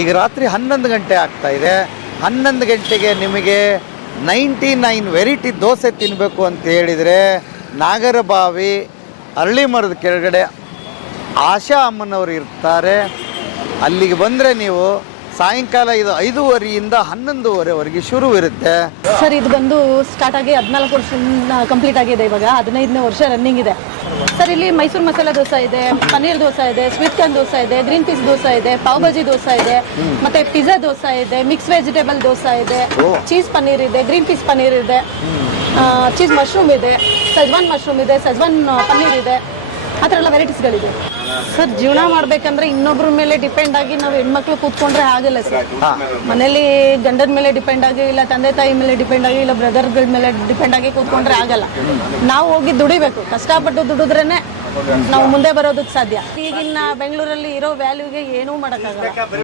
ಈಗ ರಾತ್ರಿ 11 ಗಂಟೆ ಆಗ್ತಾ ಇದೆ. 11 ಗಂಟೆಗೆ ನಿಮಗೆ 99 ವೆರೈಟಿ ದೋಸೆ ತಿನ್ನಬೇಕು ಅಂತ ಹೇಳಿದರೆ ನಾಗರಬಾವಿ ಅರಳಿ ಮರದ ಕೆಳಗಡೆ ಆಶಾ ಅಮ್ಮನವರು ಇರ್ತಾರೆ. ಅಲ್ಲಿಗೆ ಬಂದರೆ ನೀವು ಸಾಯಂಕಾಲ ಇದು 5:30ಯಿಂದ 11:30ವರೆಗೆ ಶುರು ಇರುತ್ತೆ. ಸರ್ ಇದು ಬಂದು ಸ್ಟಾರ್ಟ್ ಆಗಿ 14 ವರ್ಷ ಕಂಪ್ಲೀಟ್ ಆಗಿದೆ. ಇವಾಗ 15ನೇ ವರ್ಷ ರನ್ನಿಂಗ್ ಇದೆ ಸರ್. ಇಲ್ಲಿ ಮೈಸೂರು ಮಸಾಲೆ ದೋಸೆ ಇದೆ, ಪನ್ನೀರ್ ದೋಸೆ ಇದೆ, ಸ್ವೀಟ್ ಕಾರ್ನ್ ದೋಸೆ ಇದೆ, ಗ್ರೀನ್ ಪೀಸ್ ದೋಸೆ ಇದೆ, ಪಾವ್ ಭಾಜಿ ದೋಸೆ ಇದೆ, ಮತ್ತೆ ಪಿಜ್ಜಾ ದೋಸೆ ಇದೆ, ಮಿಕ್ಸ್ ವೆಜಿಟೇಬಲ್ ದೋಸೆ ಇದೆ, ಚೀಸ್ ಪನ್ನೀರ್ ಇದೆ, ಗ್ರೀನ್ ಪೀಸ್ ಪನ್ನೀರ್ ಇದೆ, ಚೀಸ್ ಮಶ್ರೂಮ್ ಇದೆ, ಸೆಜ್ವಾನ್ ಮಶ್ರೂಮ್ ಇದೆ, ಸೆಜ್ವಾನ್ ಪನ್ನೀರ್ ಇದೆ. ಆ ಥರ ಎಲ್ಲ ವೆರೈಟೀಸ್ಗಳಿದೆ ಸರ್. ಜೀವನ ಮಾಡಬೇಕಂದ್ರೆ ಇನ್ನೊಬ್ಬರ ಮೇಲೆ ಡಿಪೆಂಡ್ ಆಗಿ ನಾವು ಹೆಣ್ಮಕ್ಳು ಕೂತ್ಕೊಂಡ್ರೆ ಆಗಲ್ಲ ಸರ್. ಮನೇಲಿ ಗಂಡನ ಮೇಲೆ ಡಿಪೆಂಡ್ ಆಗಿ, ಇಲ್ಲ ತಂದೆ ತಾಯಿ ಮೇಲೆ ಡಿಪೆಂಡ್ ಆಗಿ, ಇಲ್ಲ ಬ್ರದರ್ಗಳ ಮೇಲೆ ಡಿಪೆಂಡ್ ಆಗಿ ಕೂತ್ಕೊಂಡ್ರೆ ಆಗಲ್ಲ. ನಾವು ಹೋಗಿ ದುಡಿಬೇಕು, ಕಷ್ಟಪಟ್ಟು ದುಡಿದ್ರೇನೆ ನಾವು ಮುಂದೆ ಬರೋದಕ್ಕೆ ಸಾಧ್ಯ. ಈಗಿನ ಬೆಂಗಳೂರಲ್ಲಿ ಇರೋ ವ್ಯಾಲ್ಯೂಗೆ ಏನೂ ಮಾಡೋಕ್ಕಾಗಲ್ಲ.